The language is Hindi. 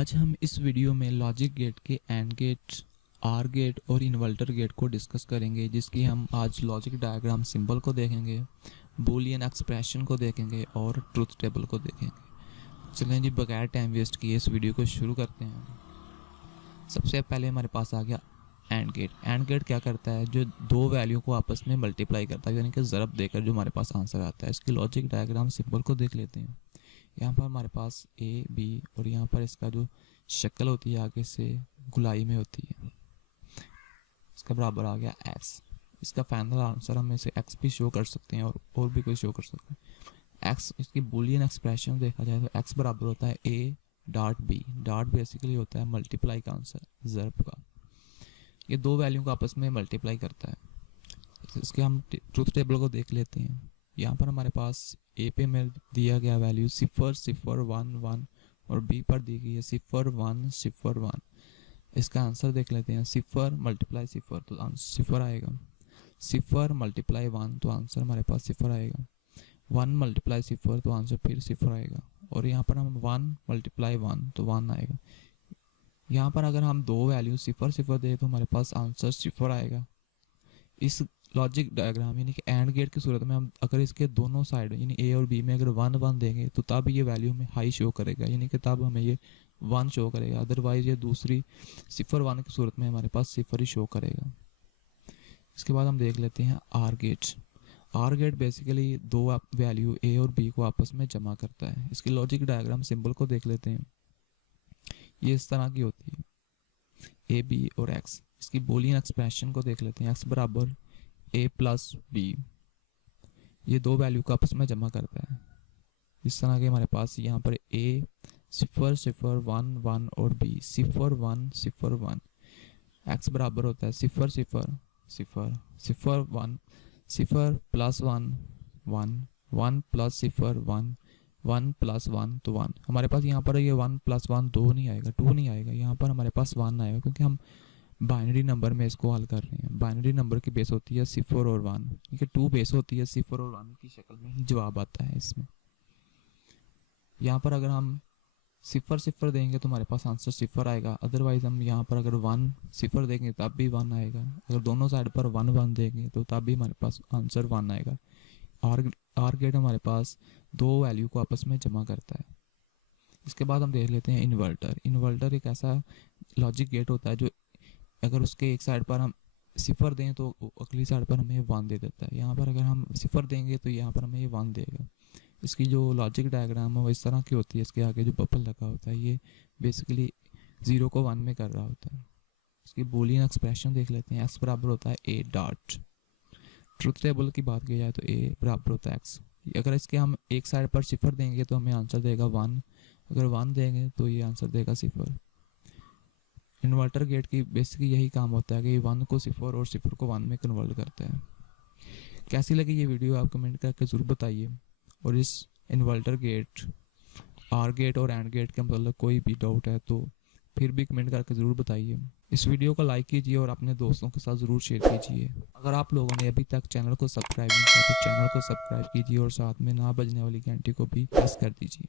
आज हम इस वीडियो में लॉजिक गेट के एंड गेट, आर गेट और इन्वर्टर गेट को डिस्कस करेंगे, जिसकी हम आज लॉजिक डायग्राम सिंबल को देखेंगे, बूलियन एक्सप्रेशन को देखेंगे और ट्रुथ टेबल को देखेंगे। चलें जी, बगैर टाइम वेस्ट किए इस वीडियो को शुरू करते हैं। सबसे पहले हमारे पास आ गया एंड गेट। एंड गेट क्या करता है? जो दो वैल्यू को आपस में मल्टीप्लाई करता है, यानी कि ज़रब देकर जो हमारे पास आंसर आता है। इसकी लॉजिक डायग्राम सिंबल को देख लेते हैं। यहाँ पर हमारे पास ए बी और यहाँ पर इसका जो शक्ल होती है आगे से गुलाई में होती है, इसका बराबर आ गया एक्स। इसका फाइनल आंसर हम इसे एक्स भी शो कर सकते हैं और भी कोई शो कर सकते हैं। एक्स, इसकी बूलियन एक्सप्रेशन देखा जाए तो एक्स बराबर होता है A dot B. Dot basically होता है मल्टीप्लाई का आंसर, ज़रब का। ये दो वैल्यू को आपस में मल्टीप्लाई करता है। इसके हम ट्रुथ टेबल को देख लेते हैं। यहाँ पर हमारे पास ए पे में दिया गया वैल्यू 0 0 1 1 और बी पर दी गई है 0 1 0 1। इसका आंसर देख लेते हैं। 0 मल्टीप्लाई 0 तो आंसर 0 आएगा। 0 मल्टीप्लाई 1 तो आंसर हमारे पास 0 आएगा। 1 मल्टीप्लाई 0 तो आंसर फिर 0 आएगा। और यहाँ पर हम 1 मल्टीप्लाई 1 तो 1 आएगा। यहाँ पर अगर हम दो वैल्यू 0 0 दे तो हमारे पास आंसर 0 आएगा। इस लॉजिक डायग्राम यानी कि एंड गेट की सूरत में हम अगर इसके दोनों साइड यानी ए और बी में अगर 1 1 देंगे तो तब ये वैल्यू में हाई शो करेगा, यानी कि तब हमें ये 1 शो करेगा। अदरवाइज ये दूसरी 0 1 की सूरत में हमारे पास 0 ही शो करेगा। इसके बाद हम देख लेते हैं R gate. R gate basically दो वैल्यू ए और बी को आपस में जमा करता है। इसकी लॉजिक डायग्राम सिंबल को देख लेते हैं। ये इस तरह की होती है, ए बी और एक्स। इसकी बूलियन एक्सप्रेशन को देख लेते हैं। एक्स बराबर ए प्लस बी। ये दो वैल्यू को आपस में जमा करता है। इस तरह के हमारे पास यहाँ पर ए 0 0 1 1 और बी 0 1 0 1। एक्स बराबर होता है 0 0 0 0 1 0 प्लस 1 1 1 प्लस 0 1 1 प्लस 1 तो 1। हमारे पास यहाँ पर ये 1 प्लस 1 2 नहीं आएगा, 2 नहीं आएगा। यहाँ पर हमारे पास 1 आएगा क्योंकि हम बाइनरी नंबर में इसको हल कर रहे हैं। बाइनरी नंबर की बेस होती है 0 और 1, ठीक है। 2 बेस होती है 0 और 1 की शक्ल में ही जवाब आता है इसमें। यहाँ पर अगर हम 0 0 देंगे तो हमारे पास आंसर 0 आएगा। अदरवाइज हम यहाँ पर अगर 1 0 देंगे तब भी 1 आएगा। अगर दोनों साइड पर 1 1 देंगे तो तब भी हमारे पास आंसर 1 आएगा। आर गेट हमारे पास दो वैल्यू को आपस में जमा करता है। इसके बाद हम देख लेते हैं इन्वर्टर। इन्वर्टर एक ऐसा लॉजिक गेट होता है जो अगर उसके एक साइड पर हम 0 दें तो अगली साइड पर हमें 1 दे देता है। यहाँ पर अगर हम 0 देंगे तो यहाँ पर हमें ये 1 देगा। इसकी जो लॉजिक डायग्राम है वो इस तरह की होती है। इसके आगे जो बबल लगा होता है ये बेसिकली 0 को 1 में कर रहा होता है। इसकी बूलियन एक्सप्रेशन देख लेते हैं। एक्स बराबर होता है ए डॉट। ट्रुथ टेबल की बात की जाए तो ए बराबर होता है एक्स। अगर इसके हम एक साइड पर 0 देंगे तो हमें आंसर देगा 1। अगर 1 देंगे तो ये आंसर देगा 0। इन्वर्टर गेट की बेसिकली यही काम होता है कि 1 को 0 और 0 को 1 में कन्वर्ट करता है। कैसी लगी ये वीडियो आप कमेंट करके ज़रूर बताइए। और इस इन्वर्टर गेट, आर गेट और एंड गेट के मतलब कोई भी डाउट है तो फिर भी कमेंट करके ज़रूर बताइए। इस वीडियो को लाइक कीजिए और अपने दोस्तों के साथ ज़रूर शेयर कीजिए। अगर आप लोगों ने अभी तक चैनल को सब्सक्राइब नहीं किया तो चैनल को सब्सक्राइब कीजिए और साथ में ना बजने वाली घंटी को भी प्रेस कर दीजिए।